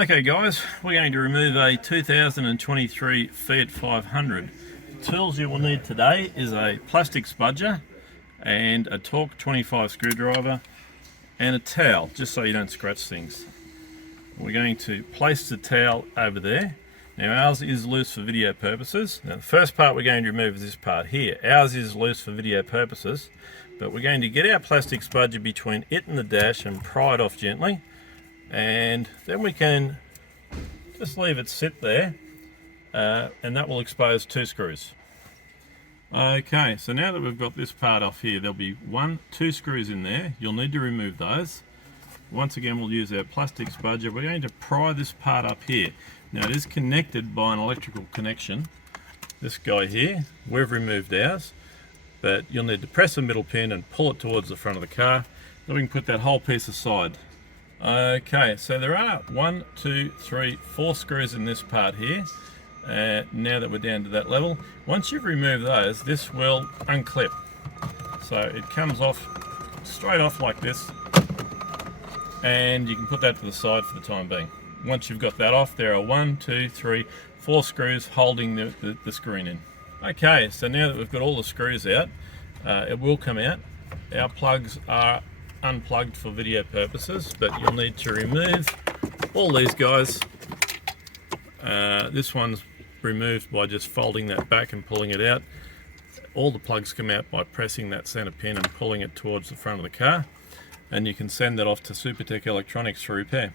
Okay guys, we're going to remove a 2023 Fiat 500. Tools you will need today is a plastic spudger and a Torque 25 screwdriver and a towel, just so you don't scratch things. We're going to place the towel over there. Now ours is loose for video purposes. Now the first part we're going to remove is this part here. Ours is loose for video purposes, but we're going to get our plastic spudger between it and the dash and pry it off gently. And then we can just leave it sit there and that will expose 2 screws. Okay, so now that we've got this part off here, there'll be 2 screws in there. You'll need to remove those. Once again, we'll use our plastic spudger. We're going to pry this part up here. Now it is connected by an electrical connection. This guy here, we've removed ours, but you'll need to press the middle pin and pull it towards the front of the car. Then we can put that whole piece aside. Okay, so there are 1, 2, 3, 4 screws in this part here. Now that we're down to that level, once you've removed those, this will unclip. So it comes off straight off like this, and you can put that to the side for the time being. Once you've got that off, there are 1, 2, 3, 4 screws holding the screen in. Okay, so now that we've got all the screws out, it will come out. Our plugs are unplugged for video purposes, but you'll need to remove all these guys. This one's removed by just folding that back and pulling it out. All the plugs come out by pressing that center pin and pulling it towards the front of the car, and you can send that off to Supertech Electronics for repair.